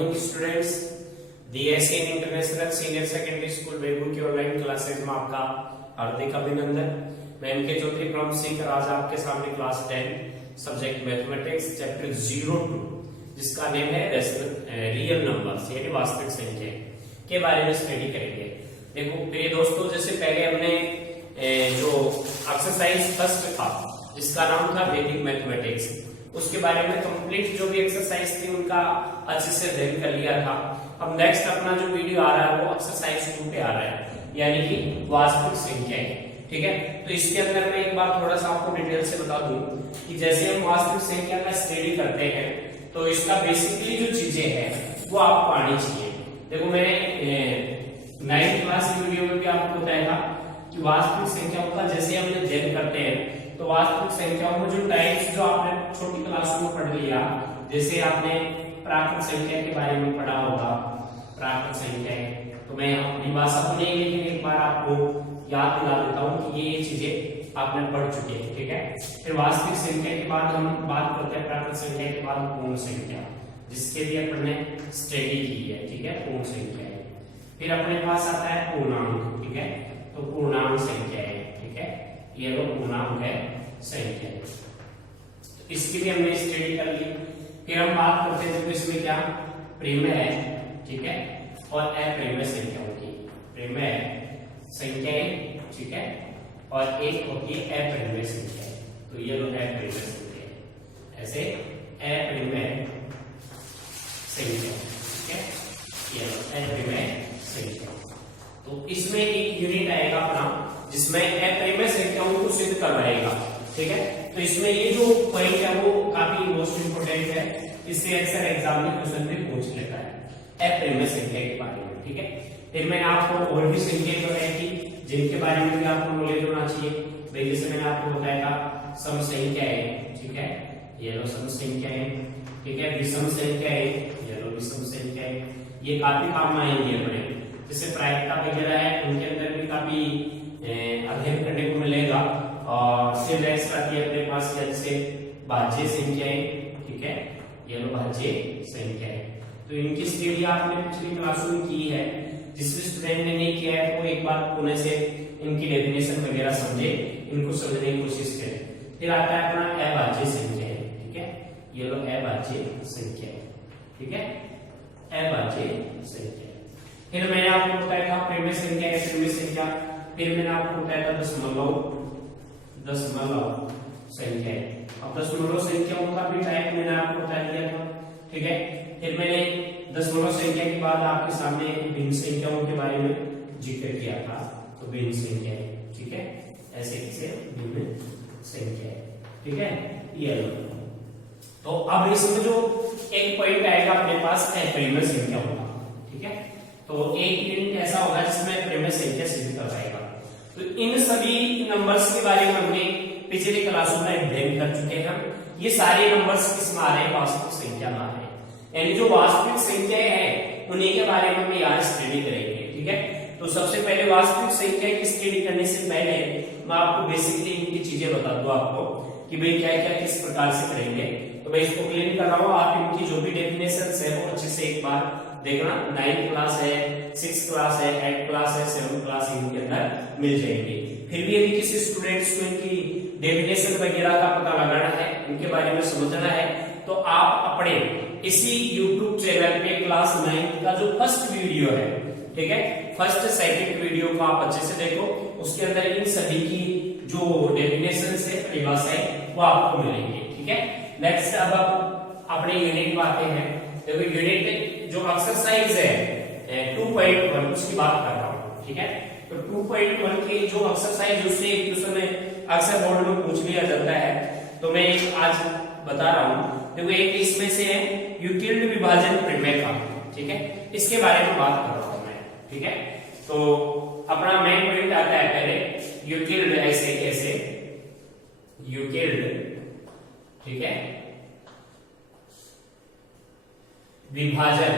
Morning students, DSN international senior secondary school Begu की online classes में आपका हार्दिक अभिनंदन। मैं इनके चौथी क्रम सीख आज आपके सामने क्लास 10 सब्जेक्ट मैथमेटिक्स चैप्टर 02 जिसका नेम है रियल नंबर्स यानी वास्तविक संख्या के बारे में स्टडी करेंगे। देखो प्रिय दोस्तों, जैसे पहले हमने जो एक्सरसाइज फर्स्ट था जिसका नाम था वैदिक मैथमेटिक्स, उसके बारे में कंप्लीट जो भी एक्सरसाइज थी उनका अच्छे से अध्ययन कर लिया था। अब नेक्स्ट अपना जो वीडियो आ रहा है वो एक्सरसाइज 2 पे आ रहा है, यानी कि वास्तविक संख्याएं। ठीक है, तो इसके अंदर मैं एक बार थोड़ा सा आपको डिटेल से बता दूं कि जैसे हम वास्तविक संख्या का स्टडी करते हैं तो इसका बेसिकली जो चीजें हैं वो आपको आनी चाहिए। देखो मैंने 9th क्लास की वीडियो में भी आपको बताया था कि वास्तविक संख्याओं का जैसे हम अध्ययन करते हैं तो वास्तविक संख्याओं में जो टाइप्स जो आपने छोटी क्लासों में पढ़ लिया, जैसे आपने प्राकृत संख्या के बारे में पढ़ा होगा, प्राकृत संख्याएं, तो मैं अपनी भाषा तो नहीं लेकिन एक बार आपको याद दिला देता हूँ कि ये चीजें आपने पढ़ चुके हैं। ठीक है, फिर वास्तविक संख्या के बाद हम बात करते हैं प्राकृत संख्या के बाद पूर्ण संख्या, जिसके लिए अपने स्टडी की है। ठीक है, पूर्ण संख्या है। फिर अपने पास आता है पूर्णांक। ठीक है, तो पूर्णांक संख्या है। ठीक है, ये वो पूर्णांक है संख्या, इसकी भी हमने स्टडी कर ली। फिर हम बात करते हैं तो इसमें क्या प्रेमय है, ठीक है, और अप्रेमय संख्याओं की। प्रेमय संख्याएं, ठीक है, और एक होती है अप्रेमय संख्या, तो ये लोग अप्रेमय संख्या, ऐसे अप्रेमय संख्या। ठीक है, ये अप्रेमय संख्या। तो इसमें एक यूनिट आएगा अपना जिसमें अप्रेमय संख्याओं को सिद्ध करवाएगा। ठीक है, तो इसमें ये जो पॉइंट है वो काफी मोस्ट इंपोर्टेंट है, इससे अक्सर एग्जाम में क्वेश्चन भी पूछ लेता है अप्रेमय संख्या के बारे में। ठीक है, फिर मैंने आपको और भी संख्या बताई थी जिनके बारे में भी आपको नॉलेज होना चाहिए। भाई जैसे मैंने आपको बताया था सम संख्याएं, ठीक है, ये लो सम संख्याएं, ठीक है, विषम संख्याएं, ये लो विषम संख्याएं, ये काफी काम आएंगे अपने, जैसे प्रायिकता वगैरह है उनके अंदर भी काफी अध्ययन करने को मिलेगा। और फिर नेक्स्ट आती है अपने पास जैसे भाज्य संख्याएं, ठीक है, ये लो भाज्य संख्याएं, तो इनकी स्टडी आपने पिछली क्लासों में की है। जिस स्टूडेंट ने नहीं किया है वो एक बार पुणे से इनकी डेफिनेशन वगैरह समझे, इनको समझने की कोशिश करें। फिर आता है अपना अभाज्य संख्याएं, ठीक है, ये लो अभाज्य संख्याएं, ठीक है, अभाज्य संख्या। फिर मैंने आपको बताया था प्रेमय संख्या, अप्रेमय संख्या। फिर मैंने आपको बताया था दशमलव संख्या। अब दशमलव संख्याओं का भी टाइप मैंने आपको बता दिया था। ठीक है, फिर मैंने दशमलव संख्या के बाद आपके सामने भिन्न संख्याओं के बारे में जिक्र किया था, तो भिन्न संख्या, ठीक है, ऐसे कैसे भिन्न संख्या, ठीक है, ये तो अब इसमें जो एक पॉइंट आएगा अपने पास अप्रेमय संख्या होगा। ठीक है, तो एक यूनिट ऐसा होगा जिसमें अप्रेमय संख्या सिद्ध करवाएगा। तो इन सभी नंबर्स के बारे में हमने पिछली क्लासों में अध्ययन कर चुके हैं। ये सारे नंबर्स किस में आ रहे हैं? वास्तविक संख्या में आ रहे हैं, यानी जो वास्तविक संख्याएं हैं उन्हीं के बारे में हम यहाँ स्टडी करेंगे। ठीक है, तो सबसे पहले वास्तविक संख्या की स्टडी करने से पहले मैं आपको बेसिकली इनकी चीजें बता दूं आपको कि भाई क्या क्या किस प्रकार से करेंगे। तो मैं इसको क्लियर कर रहा हूँ, आप इनकी जो भी डेफिनेशन है वो अच्छे से एक बार देखना। 9th क्लास है, 6th क्लास है, 8th क्लास है, 7th क्लास इनके अंदर मिल जाएंगी। फिर भी यदि किसी स्टूडेंट्स को इनकी डेफिनेशन वगैरह का पता लगाना है, इनके बारे में समझना है, तो आप अपने इसी YouTube चैनल पे क्लास 9 का जो फर्स्ट वीडियो है, ठीक है, फर्स्ट सेकंड वीडियो को आप अच्छे से देखो, उसके अंदर इन सभी की जो डेफिनेशन है, परिभाषाएं वो आपको मिलेंगी। ठीक है, नेक्स्ट अब अपने यूनिट में आते हैं। देखो यूनिट जो एक्सरसाइज है 2.1 उसकी बात कर रहा हूँ। ठीक है, तो 2.1 की जो एक्सरसाइज उससे एक क्वेश्चन में अक्सर बोर्ड में पूछ लिया जाता है, तो मैं आज बता रहा हूँ। देखो एक इसमें से है यूक्लिड विभाजन प्रमेय का। ठीक है, इसके बारे में बात कर रहा हूँ मैं। ठीक है, तो अपना मेन पॉइंट आता है पहले यूक्लिड ऐसे कैसे यूक्लिड, ठीक है, विभाजन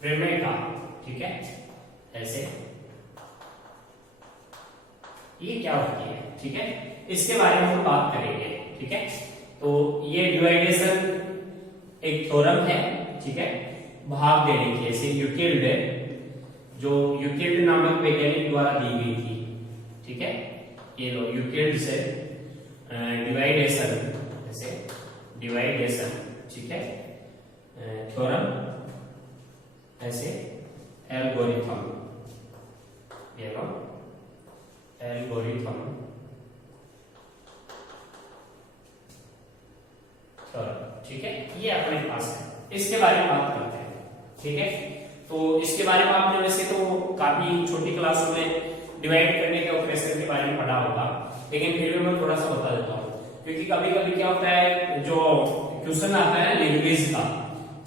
प्रमेय का। ठीक है, ऐसे ये क्या होती है? ठीक है, इसके बारे में हम बात करेंगे। ठीक है, तो ये डिवाइडेशन एक थ्योरम है, ठीक है, भाग देने की, ऐसे यूक्लिड है, जो यूक्लिड नामक वैज्ञानिक द्वारा दी गई थी, ठीक है। ये लो यूक्लिड से डिवाइडेशन, ऐसे डिवाइडेशन, ठीक है, थ्योरम, ऐसे एल्गोरिथम, ये लो एल्गोरिथम थ्योरम, ठीक है, ये अपने पास है। इसके बारे में बात करते हैं, ठीक है। तो इसके बारे में आपने वैसे तो काफी छोटी क्लासों में डिवाइड करने के ऑपरेशन के बारे में पढ़ा होगा, लेकिन फिर भी मैं थोड़ा सा बता देता हूँ, क्योंकि कभी कभी क्या होता है, जो क्वेश्चन आता है लैंग्वेज का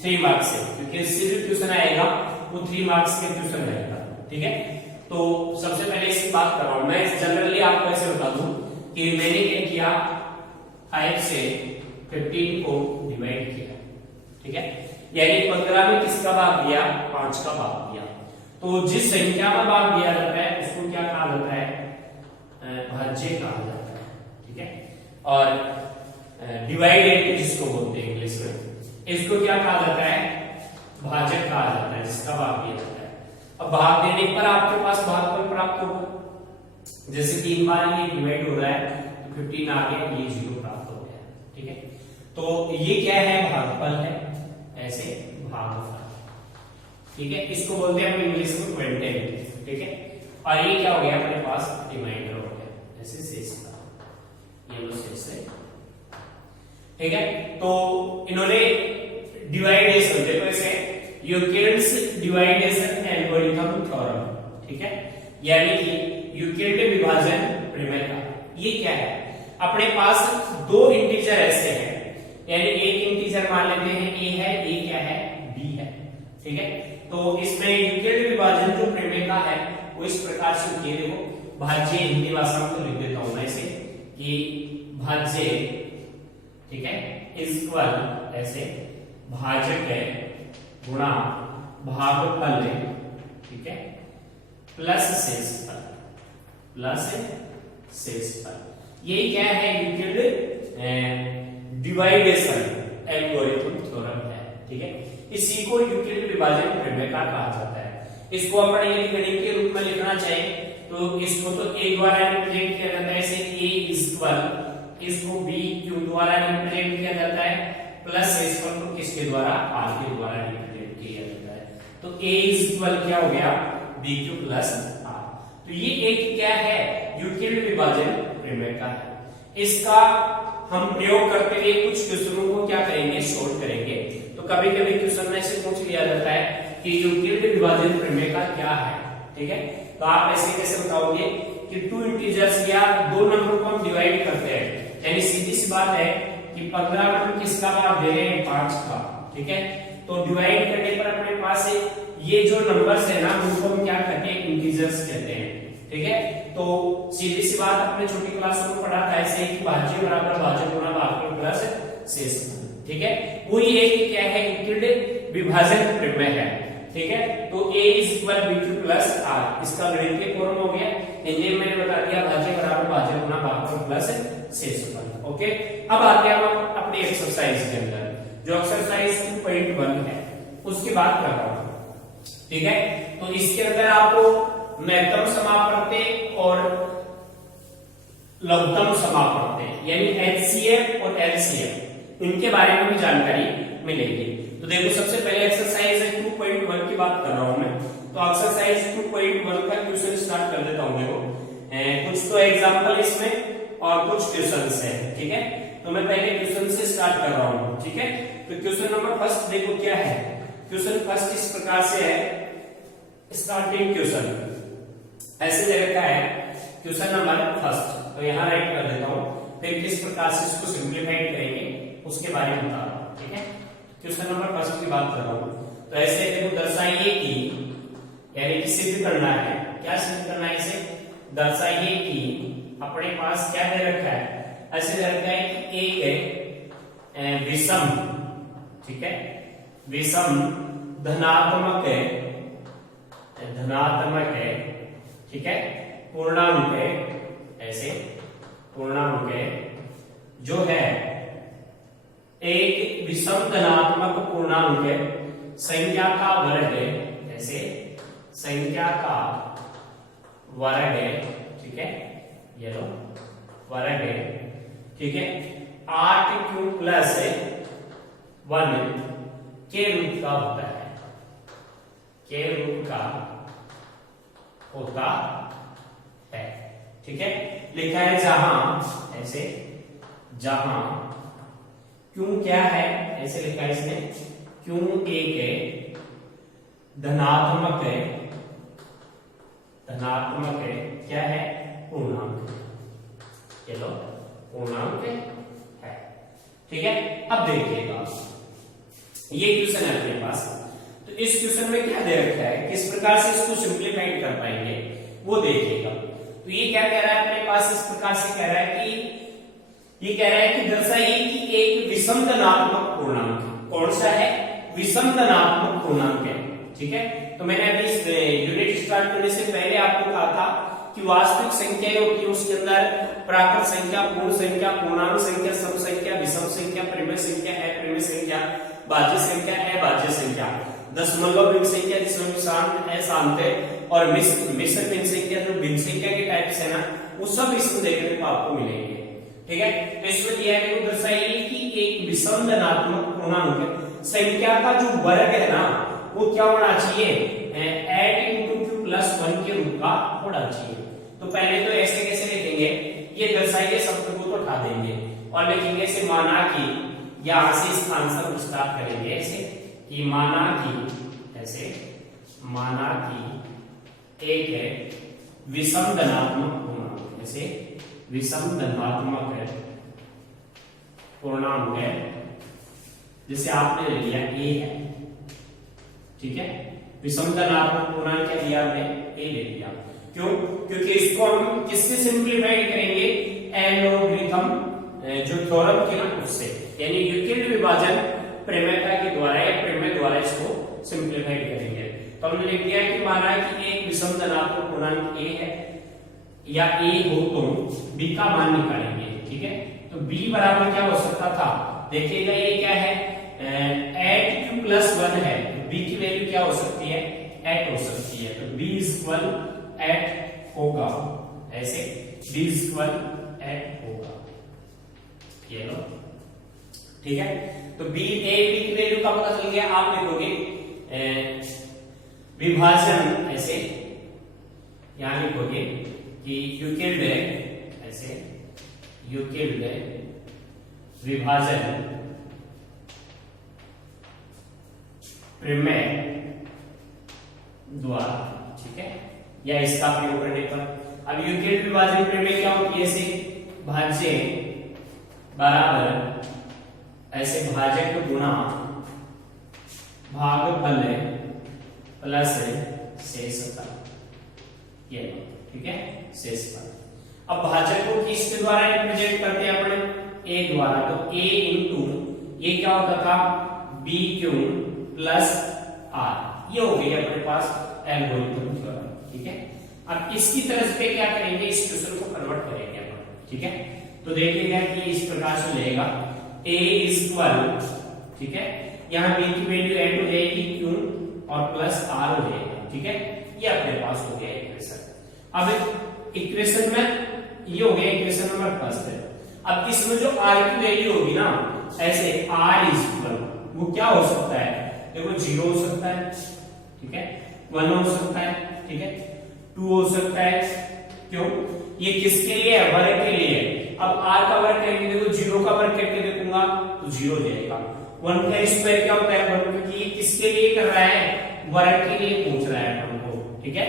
3 मार्क्स से, क्योंकि इससे जो क्वेश्चन आएगा वो 3 मार्क्स के क्वेश्चन रहेगा, ठीक है। तो सबसे पहले इसकी बात कर रहा हूं मैं, जनरली आपको ऐसे बता दूं कि मैंने क्या किया, 5 से 15 को डिवाइड किया, ठीक है, यानी 15 में किसका भाग दिया, 5 का भाग दिया। तो जिस संख्या का भाग दिया जाता है उसको क्या कहा जाता है, भाज्य कहा जाता है, ठीक है। और डिवाइडेड जिसको बोलते हैं इंग्लिश में, इसको क्या कहा जाता है, भाजक कहा जाता है, जिसका भाग दिया जाता है। अब भाग देने पर आपके पास भागफल प्राप्त होगा, जैसे 3 बार ये डिवाइड हो रहा है तो 15 आ गया, ये 0 प्राप्त हो गया, ठीक है। तो ये क्या है, भागफल है, ऐसे भागफल, ठीक है। इसको बोलते हैं हम इंग्लिश में क्वांटिटी, ठीक है। और ये क्या हो गया अपने पास, रिमाइंडर हो गया, ऐसे शेष का, ये लो शेष है, ठीक है। तो इन्होंने डिवाइडेशन, देखो ऐसे यूक्लिड्स डिवाइडेशन एल्गोरिथम थ्योरम, ठीक है, यानी कि यूक्लिड विभाजन प्रमेय का, ये क्या है, अपने पास 2 इंटीजर ऐसे हैं, यानी एक इंटीजर मान लेते हैं a है, ये क्या है, b है, ठीक है। तो इसमें यूक्लिड विभाजन जो प्रमेय का है वो इस प्रकार से होती है, देखो भाज्य, हिंदी भाषा में तो लिख देता हूं मैं इसे कि भाज्य, ठीक है, इक्वल ऐसे भाजक है गुणा भागफल है, ठीक है, प्लस शेषफल, प्लस शेषफल। ये क्या है, यूक्लिड डिवाइडेशन एल्गोरिथम थ्योरम है, ठीक है। इसी को यूक्लिड विभाजन प्रमेय का कहा जाता है। इसको अपन यदि गणित के रूप में लिखना चाहे तो इसको तो a द्वारा रिप्रेजेंट किया जाता है, ऐसे a इक्वल, इसको b q द्वारा रिप्रेजेंट किया जाता है, प्लस शेषफल को किसके द्वारा, r के द्वारा रिप्रेजेंट किया जाता है। तो a इक्वल क्या हो गया, b q प्लस r। तो ये एक क्या है, यूक्लिड विभाजन प्रमेय का है। इसका हम प्रयोग करते हुए कुछ क्वेश्चनों को क्या करेंगे, सोल्व करेंगे। तो कभी कभी क्वेश्चन में से पूछ लिया जाता है कि यूक्लिड विभाजन प्रमेय का क्या है, ठीक है। तो आप ऐसे कैसे बताओगे कि 2 इंटीजर्स या 2 नंबर को हम डिवाइड करते हैं, यानी सीधी सी बात है कि 15 में किसका भाग दे रहे हैं, 5 का, ठीक है। तो डिवाइड करने पर अपने पास ये जो नंबर्स है ना, उनको हम क्या कहते हैं, इंटीजर्स कहते हैं, ठीक है। तो सीधी सी बात अपने छोटी क्लासों में पढ़ा था ऐसे कि भाज्य बराबर भाजक गुणा भागफल प्लस शेषफल, ठीक है। वही एक क्या है, यूक्लिड विभाजन प्रमेय है, ठीक है। तो a equal b q plus r, इसका गणितीय फॉर्म हो गया, हिंदी में मैंने बता दिया भाज्य बराबर भाजक गुणा भागफल प्लस शेषफल, ओके। अब आते हैं हम अपनी एक्सरसाइज के अंदर, जो एक्सरसाइज 2.1 है उसकी बात कर रहा हूं, ठीक है। तो इसके अंदर आपको महत्तम समापवर्त्य और लघुत्तम समापवर्त्य यानी HCF और LCM, इनके बारे में भी जानकारी मिलेगी। तो देखो सबसे पहले एक्सरसाइज 2.1 की बात कर रहा हूं मैं। तो एक्सरसाइज 2.1 का क्वेश्चन स्टार्ट कर देता हूं। देखो कुछ तो एग्जांपल इसमें और कुछ क्वेश्चंस है, ठीक है। तो मैं पहले क्वेश्चन से स्टार्ट कर रहा हूं, ठीक है। तो क्वेश्चन नंबर फर्स्ट देखो क्या है। क्वेश्चन फर्स्ट इस प्रकार से है, स्टार्टिंग क्वेश्चन ऐसे जगह का है, क्वेश्चन नंबर फर्स्ट। तो यहाँ राइट कर देता हूँ, फिर किस प्रकार से इसको सिंप्लीफाइड करेंगे उसके बारे में बता रहा हूँ, ठीक है। क्वेश्चन नंबर फर्स्ट की बात कर रहा हूँ। तो ऐसे देखो दर्शाइए कि, यानी कि सिद्ध करना है, क्या सिद्ध करना है, इसे दर्शाइए कि अपने पास क्या दे रखा है, ऐसे दे रखा है कि एक विषम, ठीक है, विषम धनात्मक है, ठीक है, पूर्णांक है, ऐसे पूर्णांक है जो है एक विषम धनात्मक पूर्णांक संख्या का वर्ग है, ऐसे संख्या का वर्ग है, ठीक है, ये लो वर्ग है, ठीक है, 8q प्लस 1 के रूप का होता है, के रूप का होता है, ठीक है। लिखा है जहां, ऐसे जहां क्यों क्या है, ऐसे लिखा है इसने, क्यों एक धनात्मक है, धनात्मक है, क्या है, पूर्णांक, चलो पूर्णांक है, ठीक है। अब देखिएगा ये क्वेश्चन है अपने पास, तो इस क्वेश्चन में क्या दे रखा है, किस प्रकार से इसको सिंप्लीफाई कर पाएंगे वो देखिएगा। तो ये क्या कह रहा है अपने पास, इस प्रकार से कह रहा है कि ये कह रहा है कि दर्शाइए कि एक विषम धनात्मक पूर्णांक, कौन सा है, विषम धनात्मक पूर्णांक है, ठीक है। तो मैंने अभी इस यूनिट स्टार्ट करने से पहले आपको कहा था कि वास्तविक संख्याएं होती है, उसके अंदर प्राकृत संख्या, पूर्ण संख्या, पूर्णांक संख्या, सम संख्या, विषम संख्या, परिमेय संख्या, अपरिमेय संख्या, भाज्य संख्या, अभाज्य संख्या, दशमलव भिन्न संख्या जिसमें शांत है, शांत है, और मिश्र भिन्न संख्या जो भिन्न संख्या के टाइप से ना, वो सब इसमें देखने को आपको मिलेंगे, ठीक है। तो इसमें दिया है कि दर्शाइए कि एक विषम धनात्मक पूर्णांक संख्या का जो वर्ग है ना, वो क्या होना चाहिए, 8x(q+1) के रूप का होना चाहिए। तो पहले तो ऐसे कैसे लिखेंगे, ये दर्शाइए शब्द को तो उठा देंगे और लिखेंगे ऐसे, माना कि, यहां से इसका आंसर स्टार्ट करेंगे ऐसे कि माना कि, ऐसे माना कि एक है विषम धनात्मक पूर्णांक, ऐसे विषम धनात्मक है पूर्णांक है, जैसे आपने ले लिया ए है, ठीक है, विषम धनात्मक पूर्णांक क्या दिया हमने, ए ले लिया, क्यों, क्योंकि इसको हम किससे सिंप्लीफाई करेंगे, एन लोगरिथम जो थ्योरम की ना उससे, यानी यूक्लिड विभाजन प्रमेयता के द्वारा या प्रमेय द्वारा इसको सिंप्लीफाई करेंगे। तो हमने लिख दिया कि माना है कि एक विषम धनात्मक पूर्णांक ए है या ए हो तो बी का मान निकालेंगे, ठीक है। तो बी बराबर क्या हो सकता था, देखिएगा ये क्या है, 8q+1 है, तो बी की वैल्यू क्या हो सकती है, 8 हो सकती है, तो b इक्वल 8 होगा, ऐसे b इक्वल 8 होगा, ये लो, ठीक है। तो b की वैल्यू का पता चल गया, आप लिखोगे विभाजन, ऐसे यहां लिखोगे कि यूक्लिड है, ऐसे यूक्लिड है विभाजन प्रमेय द्वारा, ठीक है, या इसका प्रयोग करने पर। अब यूक्लिड विभाजन प्रमेय क्या होती है, ऐसे भाज्य बराबर, ऐसे भाजक गुणा भागफल प्लस शेषफल, ये ठीक है, शेषफल। अब भाजक को किसके द्वारा रिप्रेजेंट करते हैं अपने, ए द्वारा, तो ए इंटू ये क्या होता था, बी क्यू प्लस आर, ये हो गई अपने पास एल्गोरिथम थ्योरम, ठीक है। अब इसकी तरफ पे क्या करेंगे, इस क्वेश्चन को कन्वर्ट करेंगे अपन, ठीक है। तो देखिएगा कि इस प्रकार से मिलेगा a इक्वल, ठीक है, यहाँ b की वैल्यू ऐड हो जाएगी q और प्लस r हो जाएगा, ठीक है। ये अपने पास हो गया इक्वेशन। अब इक्वेशन में ये हो गया इक्वेशन नंबर फर्स्ट है। अब इसमें जो r की वैल्यू होगी ना, ऐसे r इक्वल वो क्या हो सकता है, देखो 0 हो सकता है, ठीक है, 1 हो सकता है, ठीक है, 2 हो सकता है, क्यों, ये किसके लिए है, वर्ग के लिए है। अब r का वर्ग करेंगे, देखो 0 का वर्ग करके देखूंगा तो 0 हो जाएगा। 1 का स्क्वायर क्या होता है, 1 क्योंकि ये किसके लिए कर रहा है, वर्ग के लिए पूछ रहा है हमको, ठीक है।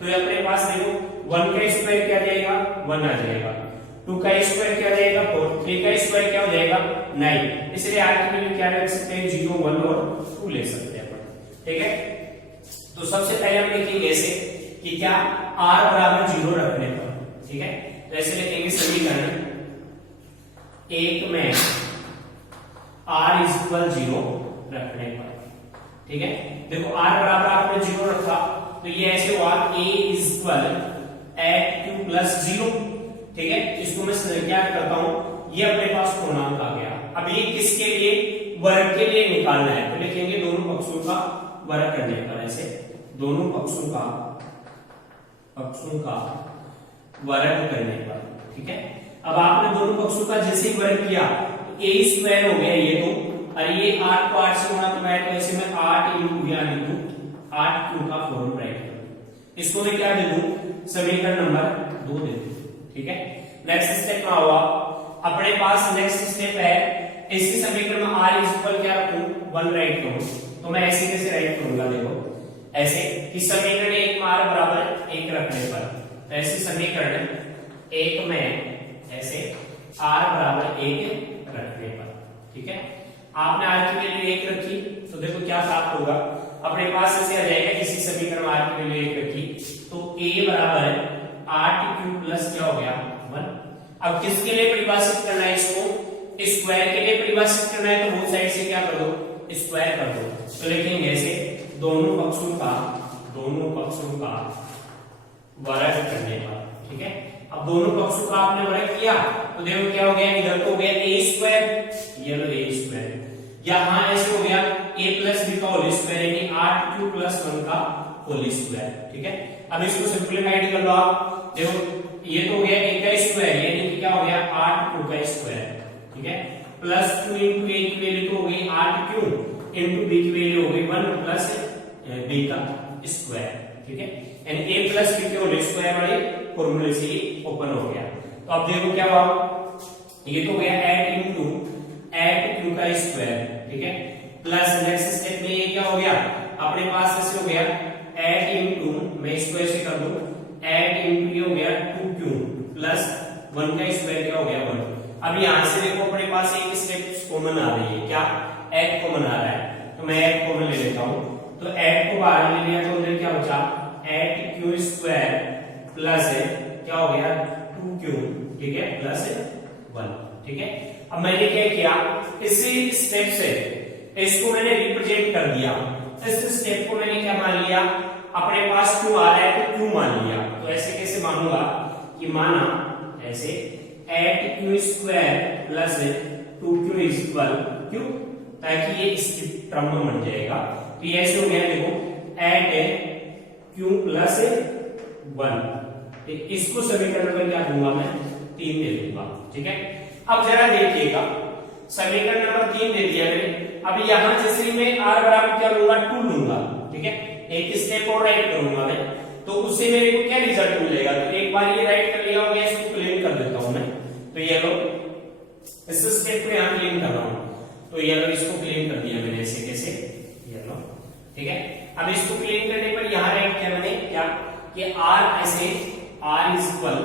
तो ये अपने पास देखो 1 का स्क्वायर क्या जाएगा, 1 आ जाएगा, 2 का स्क्वायर क्या जाएगा 4, 3 का स्क्वायर क्या हो जाएगा 9, इसलिए r की वैल्यू क्या रख सकते हैं, 0, 1 और 2 ले सकते हैं अपन, ठीक है। तो सबसे पहले हम लिखेंगे ऐसे कि क्या r बराबर 0 रखने पर, ठीक है, तो ऐसे लिखेंगे समीकरण 1 में r इक्वल 0 रखने पर, ठीक है। देखो r बराबर आपने 0 रखा तो ये ऐसे हुआ a इक्वल 8q प्लस 0, ठीक है। इसको मैं क्या करता हूं, ये अपने पास पूर्णांक आ गया। अब ये किसके लिए, वर्ग के लिए निकालना है तो लिखेंगे दोनों पक्षों का वर्ग करने पर, ऐसे दोनों पक्षों का वर्ग करने पर, ठीक है। अब आपने दोनों पक्षों का जैसे ही वर्ग किया तो a स्क्वायर हो गया ये तो, और ये 8 को 8 से गुणा करना है तो ऐसे में 8 इंटू 8 क्यू का फॉर्म राइट करूं। इसको मैं क्या दे दूं, समीकरण नंबर 2 दे दूं, ठीक है। नेक्स्ट स्टेप क्या हुआ, अपने पास नेक्स्ट स्टेप है इसी समीकरण में r इक्वल क्या रखूं, 1 राइट करूं। तो मैं ऐसे कैसे राइट करूंगा, देखो ऐसे कि समीकरण 1 में r बराबर 1 रखने पर, तो ऐसे समीकरण 1 में ऐसे r बराबर 1 रखने पर, ठीक है। आपने r की वैल्यू 1 रखी तो देखो क्या प्राप्त होगा, अपने पास ऐसे आ जाएगा किसी समीकरण में r की वैल्यू 1 रखी तो a बराबर 8q प्लस क्या हो गया 1। अब किसके लिए परिभाषित करना है इसको, स्क्वायर के लिए परिभाषित करना है तो बोथ साइड से क्या कर दो, स्क्वायर कर दो। तो लिखेंगे ऐसे दोनों पक्षों का वर्ग करने पर, ठीक है। अब दोनों पक्षों का आपने वर्ग किया तो देखो क्या हो गया, इधर तो हो गया a स्क्वायर, ये लो a स्क्वायर, यहां ऐसे हो गया a प्लस b का होल स्क्वायर यानी 8q प्लस 1 का होल स्क्वायर, ठीक है। अब इसको सिंपलीफाइड कर लो आप, देखो ये तो हो गया a का स्क्वायर यानी कि क्या हो गया 8q का स्क्वायर, ठीक है, प्लस 2 इंटू a की वैल्यू तो हो गई 8q इंटू b की वैल्यू हो गई 1 प्लस b का स्क्वायर, ठीक है, यानी a प्लस b के होल स्क्वायर वाले फॉर्मूले से ओपन हो गया। तो अब देखो क्या हुआ, ये तो हो गया 8 q का स्क्वायर, ठीक है, प्लस नेक्स्ट स्टेप में ये क्या हो गया, अपने पास ऐसे हो गया 8 इंटू, मैं इसको ऐसे कर दूं 8 इंटू ये हो गया 2q प्लस 1 का स्क्वायर क्या हो गया 1। अब यहां से देखो अपने पास एक स्टेप कॉमन आ रही है, क्या 8 कॉमन आ रहा है तो मैं 8 कॉमन ले लेता हूं, तो 8 को बाहर ले लिया तो अंदर क्या बचा 8q स्क्वायर प्लस क्या हो गया 2q, ठीक है, प्लस 1, ठीक है। अब मैंने क्या किया, इसी स्टेप से इसको मैंने रिप्रेजेंट कर दिया, इस स्टेप को मैंने क्या मान लिया, अपने पास q आ रहा है तो q मान लिया। तो ऐसे कैसे मानूंगा कि माना ऐसे 8q square plus 2q equal q, ताकि ये इसकी टर्म में बन जाएगा। तो ये ऐसे हो गया, देखो 8q प्लस 1, इसको समीकरण नंबर क्या दूंगा मैं 3 दे दूंगा, ठीक है। अब जरा देखिएगा समीकरण नंबर 3 दे दिया मैंने, अब यहां जैसे मैं r बराबर क्या लूंगा 2 लूंगा, ठीक है, एक स्टेप और राइट करूंगा मैं, तो उससे मेरे को क्या रिजल्ट मिलेगा, तो एक बार ये राइट कर लिया हो गया, इसको क्लीन कर देता हूं मैं, तो ये लो इस स्टेप को यहां क्लीन कर रहा हूं, तो ये लो इसको क्लीन कर दिया मैंने ऐसे कैसे, ये लो, ठीक है। अब इसको क्लीन करने पर यहां राइट किया मैंने क्या कि r ऐसे r इक्वल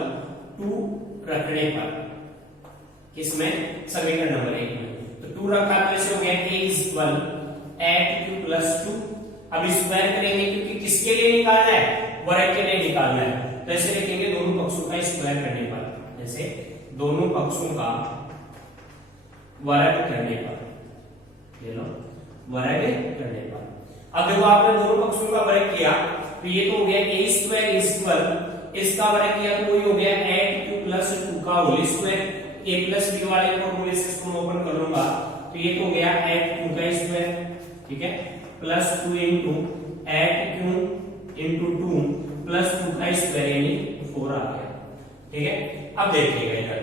2 रखने पर, किसमें समीकरण नंबर 1 में, तो 2 रखा तो ऐसे हो गया a इक्वल 8q प्लस 2। अब स्क्वायर करेंगे क्योंकि किसके लिए निकालना है, वर्ग के लिए निकालना है, तो ऐसे लिखेंगे दोनों पक्षों का स्क्वायर करने पर, जैसे दोनों पक्षों का वर्ग करने पर, ये लो वर्ग करने पर। अब देखो आपने दोनों पक्षों का वर्ग किया तो ये तो हो गया a स्क्वायर इक्वल, इसका वर्ग किया तो वही हो गया 8q प्लस 2 का whole square, a plus b वाले फॉर्मूले से इसको ओपन कर लूंगा तो ये तो हो गया 8q का स्क्वायर, ठीक है, plus 2 into 8q into 2 plus 2 का स्क्वायर यानी 4 आ गया, ठीक है। अब देखिएगा इधर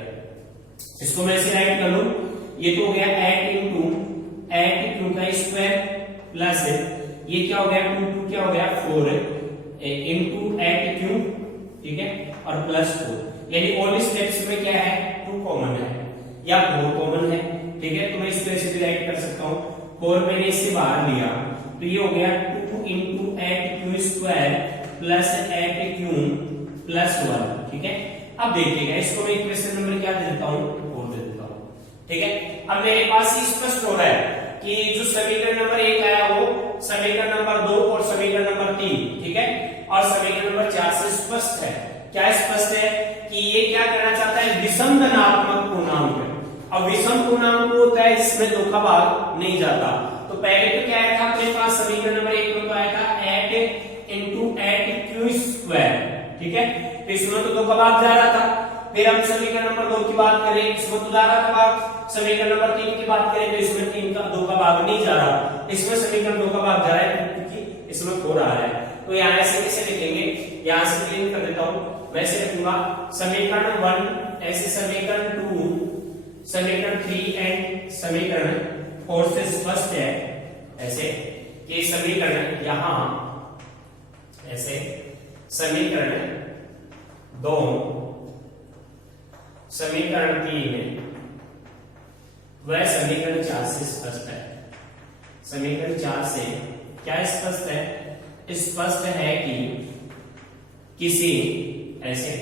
इसको मैं ऐसे राइट कर लूं, ये तो हो गया 8 इंटू 8q का स्क्वायर प्लस ये क्या हो गया 2 क्या हो गया 4 इंटू 8q, ठीक है, और प्लस 4, यानी ऑल स्टेप्स में क्या है 2 कॉमन है या 4 कॉमन है, ठीक है। तो मैं इस तरह से भी राइट कर सकता हूं, 4 मैंने इससे बाहर लिया तो ये हो गया 2 into 8q square plus 8q plus 1, ठीक है। अब देखिएगा इसको मैं इक्वेशन नंबर क्या दे देता हूं 4 दे देता हूं, ठीक है। अब मेरे पास ये स्पष्ट हो रहा है कि जो समीकरण नंबर 1 आया वो समीकरण नंबर 2 और समीकरण नंबर 3, ठीक है, और समीकरण नंबर 4 से स्पष्ट है। क्या स्पष्ट है कि ये क्या करना चाहता है, विषम धनात्मक पूर्णांक है। अब विषम पूर्णांक होता है इसमें दो का भाग नहीं जाता, तो पहले तो क्या आया था अपने पास समीकरण नंबर 1 में तो आया था 8 इंटू 8q स्क्वायर, ठीक है, तो इसमें तो 2 का भाग जा रहा था। फिर हम समीकरण नंबर 2 की बात करें, इसमें तो जा रहा था भाग, समीकरण नंबर 3 की बात करें तो इसमें 2 का भाग नहीं जा रहा, इसमें समीकरण 2 का भाग जा रहा है क्योंकि इसमें 4 आ रहा है। तो यहाँ से कैसे लिखेंगे, यहाँ से क्लीन कर देता हूं, मैं ऐसे लिखूंगा समीकरण 1 ऐसे समीकरण 2 समीकरण 3 एंड समीकरण 4 से स्पष्ट है ऐसे कि समीकरण यहां ऐसे समीकरण 2 समीकरण 3 वह समीकरण 4 से स्पष्ट है। समीकरण 4 से क्या स्पष्ट है, स्पष्ट है कि किसी ऐसे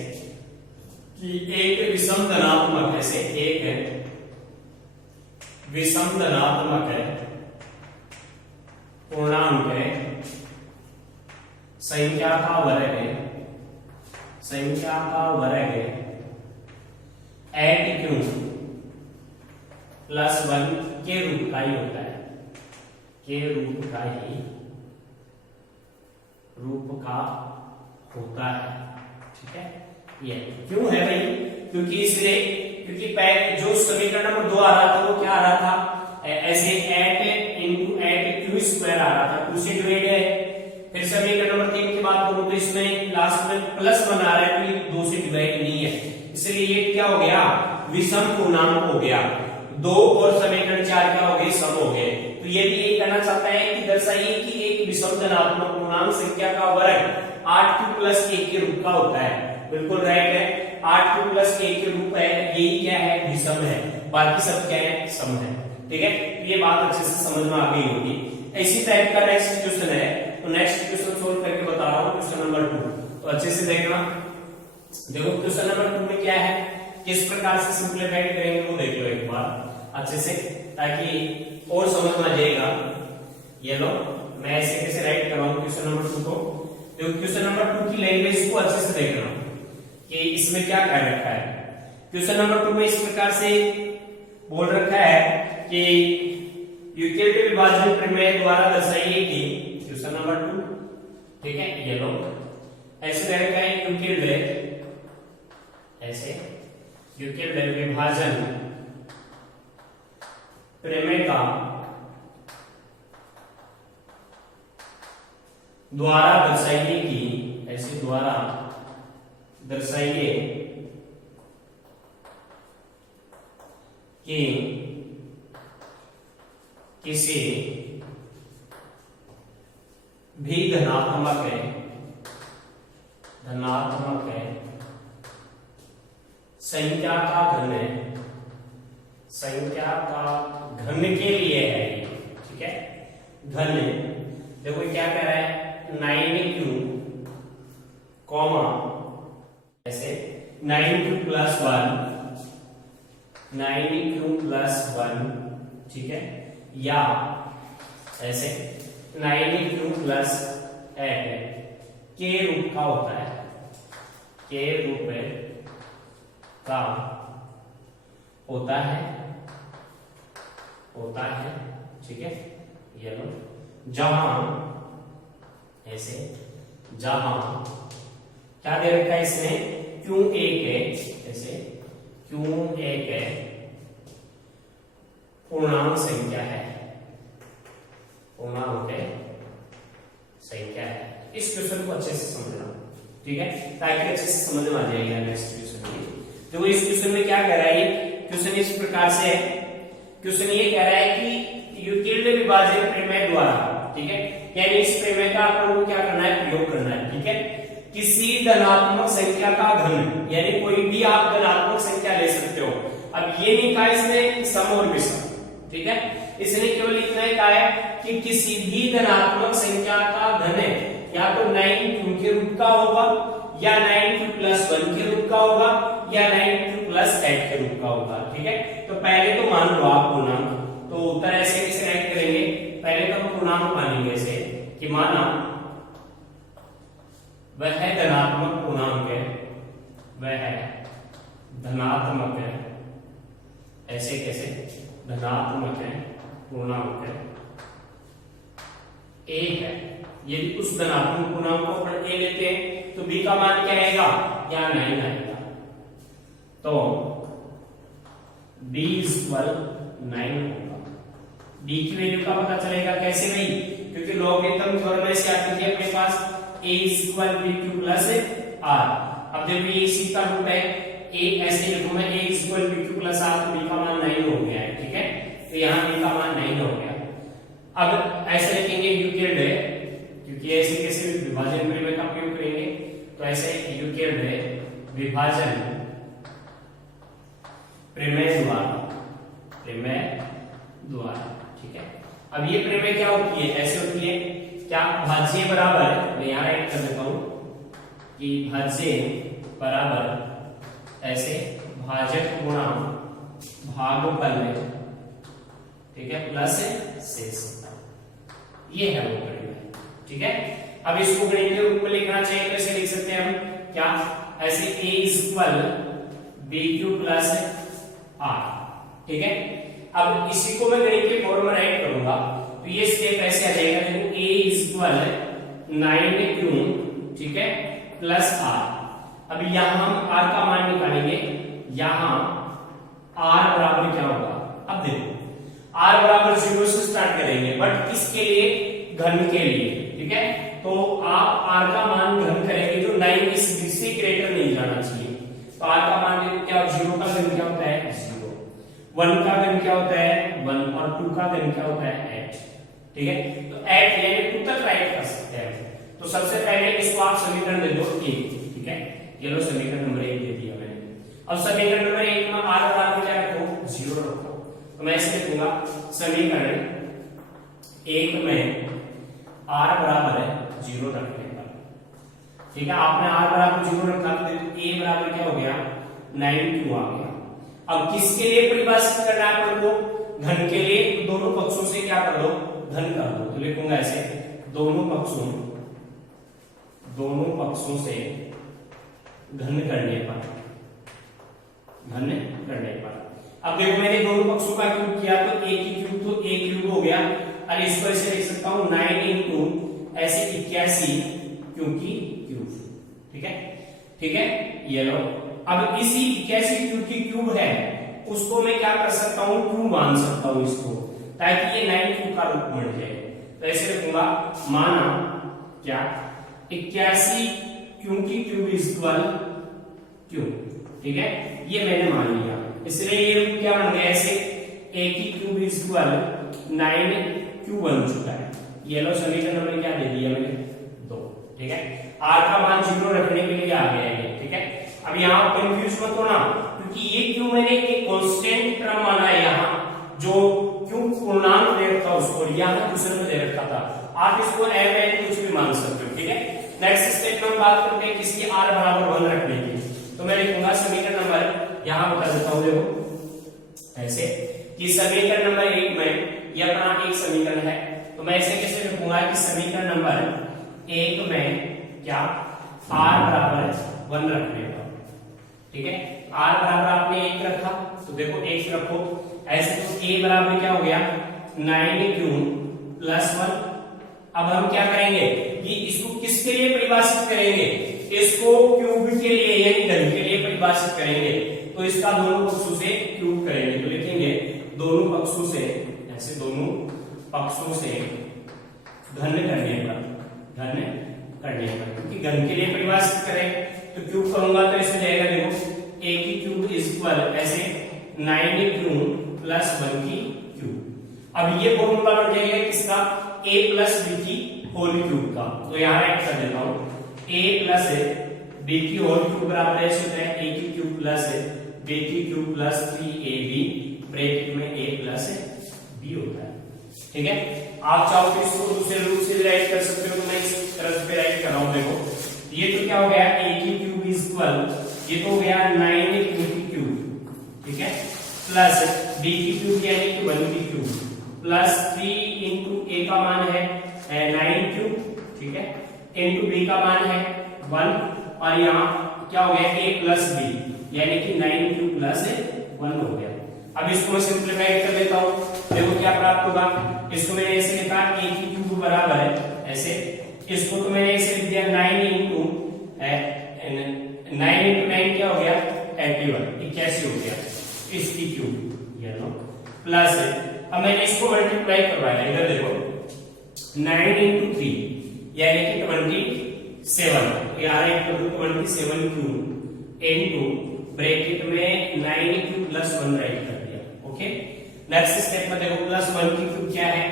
कि एक विषम धनात्मक ऐसे एक विषम धनात्मक है पूर्णांक है संख्या का वर्ग है, संख्या का वर्ग है एट क्यू प्लस 1 के रूप का ही होता है, के रूप का ही रूप का होता है। ठीक है, ये क्यों है भाई, क्योंकि इसलिए क्योंकि जो समीकरण नंबर 2 आ रहा था वो क्या आ रहा था, ऐसे eight into eight Q square आ रहा था, 2 से डिवाइड है। फिर समीकरण नंबर 3 की बात करूं तो इसमें लास्ट में प्लस 1 आ रहा है क्योंकि 2 से डिवाइड नहीं है, इसलिए ये क्या हो गया, विषम पूर्णांक हो गया। 2 और समीकरण 4 क्या हो गए, सम हो गए। तो ये भी ये कहना चाहता है कि दर्शाइए कि एक विषम धनात्मक पूर्णांक संख्या का वर्ग 8q प्लस 1 के रूप का होता है। बिल्कुल राइट है, 8q प्लस 1 के रूप है, यही क्या है, विषम है, बाकी सब क्या है, सम है। ठीक है, ये बात अच्छे से समझ में आ गई होगी। इसी टाइप का नेक्स्ट क्वेश्चन है, तो नेक्स्ट क्वेश्चन सोल्व करके बता रहा हूं, क्वेश्चन नंबर 2। तो अच्छे से देखना, देखो क्वेश्चन नंबर 2 में क्या है, किस प्रकार से सिंप्लीफाइड करेंगे वो देख लो एक बार अच्छे से, ताकि और समझ में आ जाएगा। ये लो मैं ऐसे कैसे राइट कर रहा हूं क्वेश्चन नंबर 2 को। तो क्वेश्चन नंबर 2 की लैंग्वेज को अच्छे से देखना कि इसमें क्या कह रखा है। क्वेश्चन नंबर 2 में इस प्रकार से बोल रखा है कि यूक्लिड विभाजन प्रमेय द्वारा दर्शाइए कि, क्वेश्चन नंबर 2, ठीक है, ये लो ऐसे दे रखा है यूक्लिड ऐसे यूक्लिड विभाजन प्रमेय का द्वारा दर्शाइए कि, ऐसे द्वारा दर्शाइए कि किसी भी धनात्मक संख्या का घन के लिए है ये। ठीक है, घन देखो क्या कह रहा है, 9q कॉमा ऐसे 9q प्लस 1, ठीक है, या ऐसे 9q प्लस 8 के रूप का होता है, के रूप का होता है। ठीक है, ये लो जहां ऐसे, जहां क्या दे रखा है इसमें, q1 है, ऐसे q1 है पूर्णांक संख्या है, पूर्णांक संख्या है। इस क्वेश्चन को अच्छे से समझना, ठीक है, ताकि अच्छे से समझ में आ जाएगा नेक्स्ट क्वेश्चन में। तो इस क्वेश्चन में क्या कह रहा है, क्वेश्चन इस प्रकार से है, क्वेश्चन ये कह रहा है कि यूक्लिड विभाजन प्रमेय द्वारा, ठीक है, यानी इस प्रमेय का अपन को क्या करना है, प्रयोग करना है। ठीक है, किसी धनात्मक संख्या का घन, यानी कोई भी आप धनात्मक संख्या ले सकते हो। अब ये नहीं कहा इसने सम और विषम, ठीक है, इसने केवल इतना ही कहा है कि किसी भी धनात्मक संख्या का घन या तो 9q के रूप का होगा, या 9q प्लस 1 के रूप का होगा, या 9q प्लस 8 के रूप का होगा। ठीक है, तो पहले तो मान लो आप पूर्णांक, तो उत्तर ऐसे कैसे राइट करेंगे, पहले तो हम पूर्णांक मानेंगे ऐसे कि माना वह धनात्मक पूर्णांक है, वह धनात्मक है, ऐसे कैसे धनात्मक है, पूर्णांक है, a है। यदि उस धनात्मक पूर्णांक को अपन a लेते हैं तो b का मान क्या आएगा, या 9 आएगा। तो b इक्वल 9 होगा। b की वैल्यू का पता चलेगा कैसे भाई, क्योंकि लॉगरिथम थ्योरम से आती थी अपने पास a equal bq plus r। अब देखो ये इसी का रूप है, a ऐसे लिखूं मैं a equal bq plus r, तो b का मान 9 हो गया है, ठीक है। तो यहाँ b का मान 9 हो गया। अब ऐसे लिखेंगे यूक्लिड है, क्योंकि ऐसे कैसे विभाजन प्रमेय का उपयोग करेंगे, तो ऐसे यूक्लिड है विभाजन प्रमेय द्वारा, ठीक है। अब ये प्रमेय क्या होती है, ऐसे होती है क्या, भाज्य बराबर, मैं यहाँ राइट कर देता हूं कि भाज्य बराबर ऐसे भाजक गुणा भागफल, ठीक है, प्लस शेष, ये है वो प्रमेय, ठीक है। अब इसको गणितीय रूप में लिखना चाहिए, कैसे लिख सकते हैं हम, क्या, ऐसे a equal bq plus r, ठीक है। अब इसी को मैं गणितीय फॉर्म में राइट करूंगा, तो ये स्टेप ऐसे आ जाएगा, देखो a इक्वल 9q, ठीक है, प्लस r। अब यहां हम r का मान निकालेंगे, यहां r बराबर क्या होगा, अब देखो r बराबर 0 से स्टार्ट करेंगे, बट किसके लिए, घन के लिए, ठीक है। तो आप r का मान घन करेंगे जो 9 से ग्रेटर नहीं जाना चाहिए, तो r का मान क्या, 0 का घन क्या होता है 0, 1 का घन क्या होता है 1, और 2 का घन क्या होता है 8, ठीक है। तो 8 यानी 2 तक राइट कर सकते हैं। तो सबसे पहले इसको आप समीकरण दे दो 1, ठीक है, ये लो समीकरण नंबर 1 दे दिया मैंने। अब समीकरण नंबर 1 में r बराबर क्या रखो, 0 रखो, तो मैं ऐसे लिखूंगा समीकरण 1 में r बराबर है 0 रखने पर, ठीक है। आपने r बराबर 0 रखा, तो a बराबर क्या हो गया 9q आ गया। अब किसके लिए परिभाषित करना है अपन को, घन के लिए, तो दोनों पक्षों से क्या कर दो, घन कर दो, तो लिखूंगा ऐसे दोनों पक्षों से घन करने पर, अब देखो मैंने दोनों पक्षों का क्यूब किया, तो a की क्यूब तो a क्यूब हो गया, और इस पर इसे लिख सकता हूं 9 इंटू ऐसे 81 क्यूब की क्यूब, ठीक है, ठीक है, ये लो। अब इसी 81 क्यूब की क्यूब है, उसको मैं क्या कर सकता हूं, क्यूब मान सकता हूं इसको, ताकि ये 9 क्यूब का रूप बन जाए। तो ऐसे लिखूंगा, माना क्या 81 क्यूब की क्यूब इक्वल क्यूब, ठीक है, ये मैंने मान लिया, इसलिए ये रूप क्या बन गया, ऐसे a की क्यूब इक्वल 9q बन चुका है। ये लो समीकरण नंबर क्या दे दिया मैंने 2, ठीक है। r का मान 0 रखने के लिए आ गया है, ठीक है। अब यहाँ कंफ्यूज मत होना, क्योंकि ये क्यों मैंने एक कांस्टेंट टर्म माना है, यहाँ जो क्यों पूर्णांक दे रखा उसको यहाँ दूसरे में दे रखा था, आप इसको m n कुछ भी मान सकते हो, ठीक है। नेक्स्ट स्टेप में हम बात करते हैं किसकी, r बराबर 1 रखने की, तो मैं लिखूंगा समीकरण नंबर, यहाँ बता देता हूँ देखो ऐसे कि समीकरण नंबर 1 में ये अपना एक समीकरण है, तो मैं इसे कैसे लिखूंगा कि समीकरण नंबर 1 में क्या r बराबर 1 रखने का, ठीक है। r बराबर आपने 1 रखा, तो देखो 1 रखो ऐसे, तो a बराबर क्या हो गया 9q प्लस 1। अब हम क्या करेंगे कि इसको किसके लिए परिभाषित करेंगे, इसको क्यूब के लिए यानी घन के लिए परिभाषित करेंगे, तो इसका दोनों पक्षों से क्यूब करेंगे, तो लिखेंगे दोनों पक्षों से, ऐसे दोनों पक्षों से घन करने पर, क्योंकि घन के लिए परिभाषित करें तो क्यूब करूंगा, तो इसमें जाएगा देखो a की क्यूब इक्वल ऐसे 9q प्लस 1 की क्यूब। अब ये फॉर्मूला बन जाएगा किसका, a प्लस b की होल क्यूब का, तो यहाँ राइट कर देता हूं a प्लस b की होल क्यूब बराबर है a की क्यूब प्लस b की क्यूब प्लस 3ab ब्रैकेट में a प्लस b होता है, ठीक है। आप चाहो तो इसको दूसरे रूप से राइट कर सकते हो, तो मैं इस तरह से राइट कर रहा हूं। देखो ये तो क्या हो गया a की क्यूब इक्वल, ये तो हो गया 9q की क्यूब, ठीक है, प्लस b की क्यूब यानी कि 1 की क्यूब प्लस 3 इंटू a का मान है 9q, ठीक है, इंटू b का मान है 1, और यहाँ क्या हो गया a प्लस b यानी कि 9q प्लस 1 हो गया। अब इसको मैं सिंप्लीफाई कर देता हूँ, देखो क्या प्राप्त होगा, इसको मैंने ऐसे लिखा a की क्यूब बराबर है ऐसे, इसको तो मैंने ऐसे लिख दिया 9 इंटू 9 क्या हो गया 81 हो गया इसकी क्यूब, ये लो प्लस है। अब मैंने इसको मल्टीप्लाई करवाया, इधर देखो 9 into 3 यानी कि 27, ये आ रहा है 27 क्यूब इनटू ब्रैकेट में 9 क्यूब प्लस 1 राइट कर दिया। ओके, नेक्स्ट स्टेप में देखो प्लस 1 की क्यूब क्या है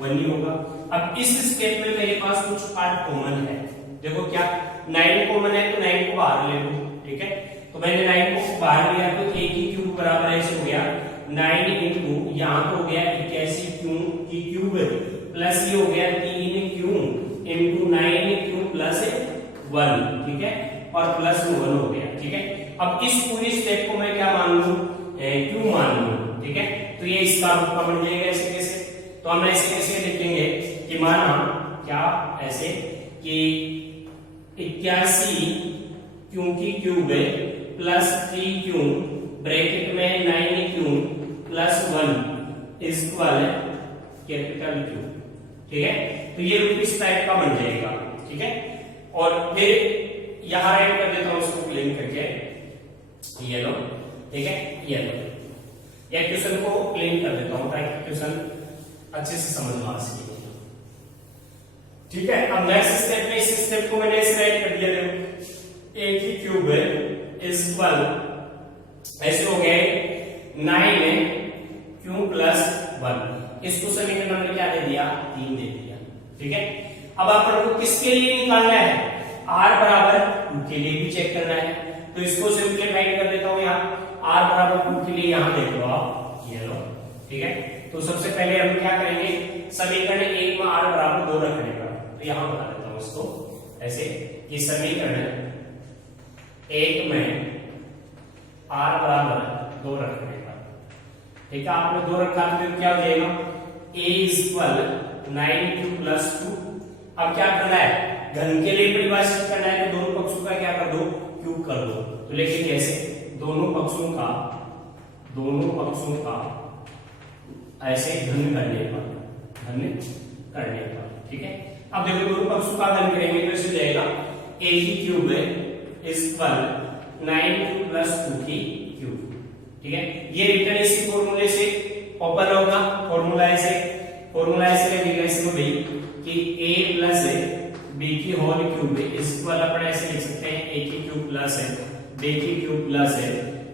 1 ही होगा। अब इस स्टेप में मेरे पास कुछ पार्ट कॉमन है, देखो क्या 9 कॉमन है तो 9 को बाहर ले लो, ठीक है। तो मैंने 9 को बाहर लिया तो a की क्यूब बराबर ऐसे हो गया 9 इंटू यहाँ तो हो गया 81 क्यूब की क्यूब प्लस ये हो गया 3 क्यूब इंटू 9 क्यूब प्लस 1, ठीक है, और प्लस 1 हो गया, ठीक है। अब इस पूरी स्टेप को मैं क्या मान लूं, क्यू मान लूं, ठीक है। तो ये इसका रूप का बन जाएगा ऐसे कैसे, तो हम ऐसे कैसे लिखेंगे कि माना क्या ऐसे कि 81 क्यू की क्यूब है प्लस 3 क्यू ब्रैकेट में 9 Q plus 1 is equal capital Q, ठीक है। तो ये रूप इस टाइप का बन जाएगा, ठीक है। और फिर यहां राइट कर देता हूं उसको क्लीन करके, ये लो, ठीक है, ये लो, या क्वेश्चन को क्लीन कर देता हूं ताकि क्वेश्चन अच्छे से समझ में आ सके, ठीक है। अब नेक्स्ट स्टेप में इस स्टेप को मैंने ऐसे राइट कर दिया, देखो a की क्यूब इज इक्वल ऐसे हो गया 9 क्यू प्लस 1, इसको समीकरण नंबर क्या दे दिया 3 दे दिया, ठीक है। अब अपन को किसके लिए निकालना है, r बराबर 2 के लिए भी चेक करना है, तो इसको सिंपलीफाई कर देता हूं यहाँ r बराबर 2 के लिए, यहाँ देख लो आप, ये लो, ठीक है। तो सबसे पहले हम क्या करेंगे, समीकरण 1 में r बराबर 2 रखने का, तो यहां बता देता हूं इसको ऐसे कि समीकरण 1 में r बराबर 2 रखने का, ठीक है। आपने 2 रखा तो क्या हो जाएगा a इज इक्वल 9 प्लस 2। अब क्या करना है, घन के लिए परिभाषित करना है, तो दोनों पक्षों का क्या कर दो क्यूब कर दो, तो लेकिन कैसे, दोनों पक्षों का ऐसे घन करने का, ठीक है। अब देखो दोनों पक्षों का घन करेंगे तो इससे जाएगा a की क्यूब इज इक्वल 9 प्लस 2 की क्यूब, ठीक है। ये रिटर्न इसी फॉर्मूले से ओपन होगा, फॉर्मूला ऐसे लगेगा इसमें भाई कि a प्लस b की होल क्यूब इस इक्वल अपन ऐसे लिख सकते हैं a की क्यूब प्लस b की क्यूब प्लस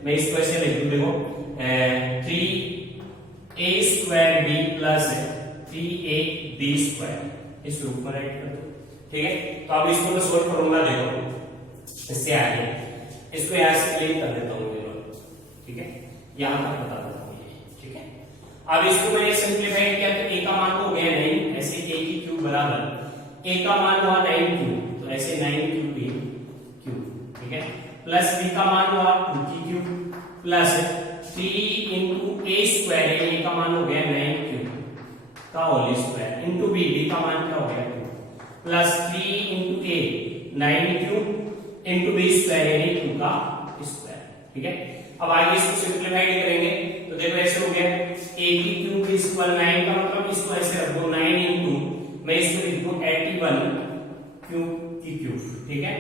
मैं इसको ऐसे लिख दूं, देखो 3a square b plus 3ab square, इस रूप में राइट कर दो, ठीक है। तो अब इसको मैं सोल्व करूंगा, देखो इससे आगे इसको यहां से क्लीन कर देता हूं, ठीक है, यहां तक बता देता हूं ये, ठीक है। अब इसको मैंने सिंपलीफाई किया तो a का मान तो हो गया 9, ऐसे a की क्यूब बराबर a का मान हुआ 9 क्यूब, तो ऐसे 9 क्यूब b क्यूब, ठीक है, प्लस b का मान हुआ 2 की cube plus 3 into a square, a का मान हो गया 9 क्यूब का होल स्क्वायर इंटू b का मान क्या हो गया 2 plus 3 into a 9 cube into b square यानी 2 का स्क्वायर, ठीक है। अब आगे इसको सिंपलीफाई करेंगे तो देखो ऐसे हो गया a की क्यूब इज इक्वल 9 का मतलब इसको ऐसे रख दो 9 इंटू मैं इसको लिख दूं 81 क्यूब की क्यूब, ठीक है,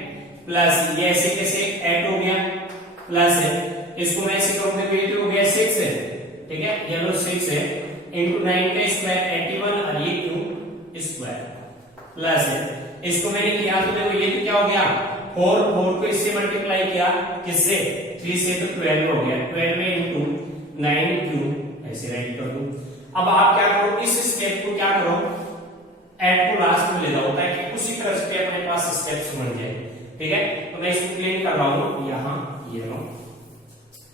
प्लस ये ऐसे कैसे 8 हो गया प्लस इसको मैं ऐसे करूंगा तो ये हो गया 6 है, ठीक है, ये लो 6 है इंटू 9 का स्क्वायर 81 और ये क्यूब स्क्वायर प्लस इसको मैंने किया तो देखो ये क्या हो गया 4 को इससे मल्टीप्लाई किया किससे 3 से तो 12 हो गया, 12 इंटू 9 क्यूब ऐसे राइट कर दो। अब आप क्या करो, इस स्टेप को क्या करो ऐड को लास्ट में ले जाओ ताकि उसी तरह से अपने पास स्टेप्स बन जाए, ठीक है। तो मैं इसको क्लीन कर रहा हूं यहां, ये लो,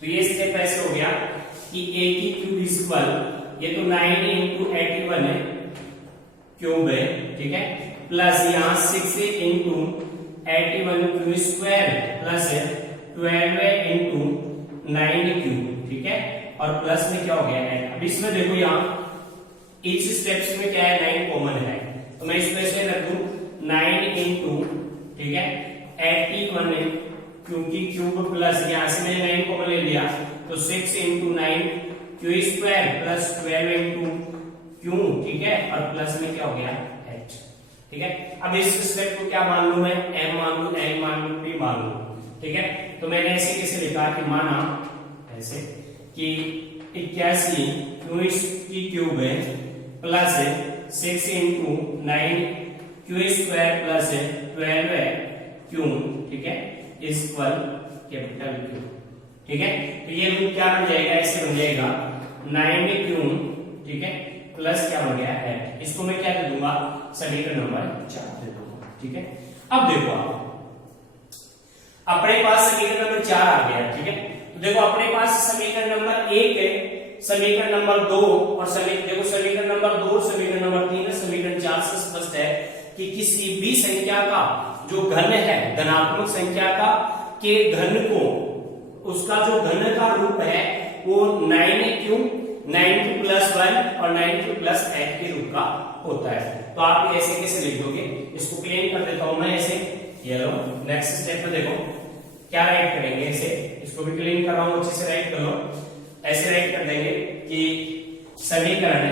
तो ये स्टेप ऐसे हो गया कि a की क्यूब इज इक्वल ये तो 9 इंटू 81 है क्यूब है, ठीक है, प्लस यहाँ 6 into 81 cube square plus 12 into 9 cube, ठीक है, और प्लस में क्या हो गया 8। अब इसमें देखो यहाँ इस स्टेप्स में क्या है 9 कॉमन है, तो मैं इसमें से रख दूं 9 इंटू, ठीक है, 81 क्योंकि क्यूब प्लस यहाँ से मैंने 9 कॉमन ले लिया तो 6 into 9 Q square plus 12 into Q, ठीक है, और प्लस में क्या हो गया 8, ठीक है। अब इस स्टेप को क्या मान लूं मैं m मान लूं, n मान लूं, p मान लूं, ठीक है। तो मैंने ऐसे कैसे लिखा कि माना ऐसे कि 81 क्यू की क्यूब है plus 6 into 9 Q square plus 12 है क्यू, ठीक है, इक्वल कैपिटल क्यू, ठीक है। तो ये रूप क्या बन जाएगा, ऐसे बन जाएगा 9 क्यू, ठीक है, प्लस क्या बन गया है, इसको मैं क्या दे दूंगा, समीकरण नंबर 4 दे दूंगा, ठीक है। अब देखो आप अपने पास समीकरण नंबर 4 आ गया, ठीक है। तो देखो अपने पास समीकरण नंबर 1 है, समीकरण नंबर 2 और देखो समीकरण नंबर 2 और समीकरण नंबर 3 है। समीकरण 4 से स्पष्ट है कि किसी भी संख्या का जो घन है, धनात्मक संख्या का के घन को, उसका जो घन का रूप है वो 9q 9q प्लस 1 और 9q प्लस 8 के रूप का होता है। तो आप ऐसे कैसे लिख दोगे, इसको क्लीन कर देता हूं मैं ऐसे, ये लो। नेक्स्ट स्टेप में देखो क्या राइट करेंगे, ऐसे इसको भी क्लीन कर रहा हूं, अच्छे से राइट कर लो। ऐसे राइट कर देंगे कि समीकरण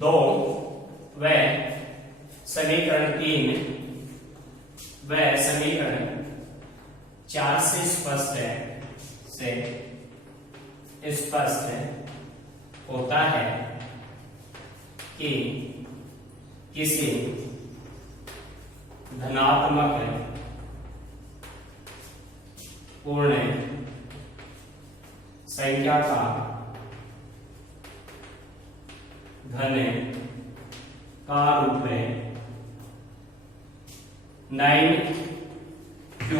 2 व समीकरण 3 व समीकरण 4 से स्पष्ट होता है कि किसी धनात्मक पूर्ण संख्या का घन का रूप है 9q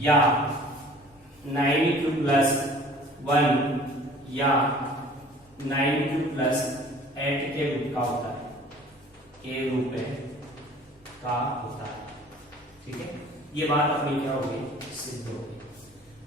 या 9q प्लस 1 या 9q प्लस 8 के रूप का होता है, के रूप का होता है, ठीक है। ये बात अपनी क्या होगी, सिद्ध होगी,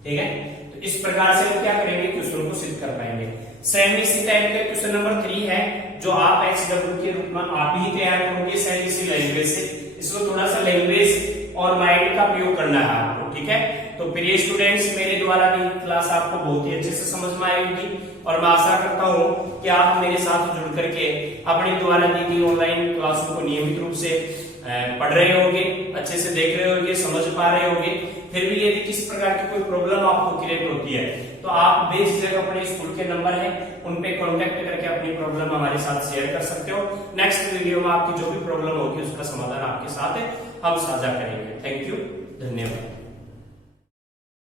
ठीक है। तो इस प्रकार से हम क्या करेंगे, क्वेश्चन को सिद्ध कर पाएंगे। सेम इसी टाइप का क्वेश्चन नंबर 3 है जो आप HW के रूप में आप ही तैयार करोगे सेम इसी लैंग्वेज से। इसमें थोड़ा सा लैंग्वेज और माइंड का प्रयोग करना है आपको, ठीक है। तो प्रिय स्टूडेंट्स, मेरे द्वारा दी क्लास आपको बहुत ही अच्छे से समझ में आएगी और मैं आशा करता हूं कि आप मेरे साथ जुड़ करके अपने द्वारा दी गई ऑनलाइन क्लासों को नियमित रूप से पढ़ रहे होंगे, अच्छे से देख रहे होंगे, समझ पा रहे होंगे। फिर भी यदि किस प्रकार की कोई प्रॉब्लम आपको क्रिएट होती है तो आप बेझिझक अपने स्कूल के नंबर है उन पे कांटेक्ट करके अपनी प्रॉब्लम हमारे साथ शेयर कर सकते हो। नेक्स्ट वीडियो में आपकी जो भी प्रॉब्लम होगी उसका समाधान आपके साथ हम साझा करेंगे। थैंक यू, धन्यवाद।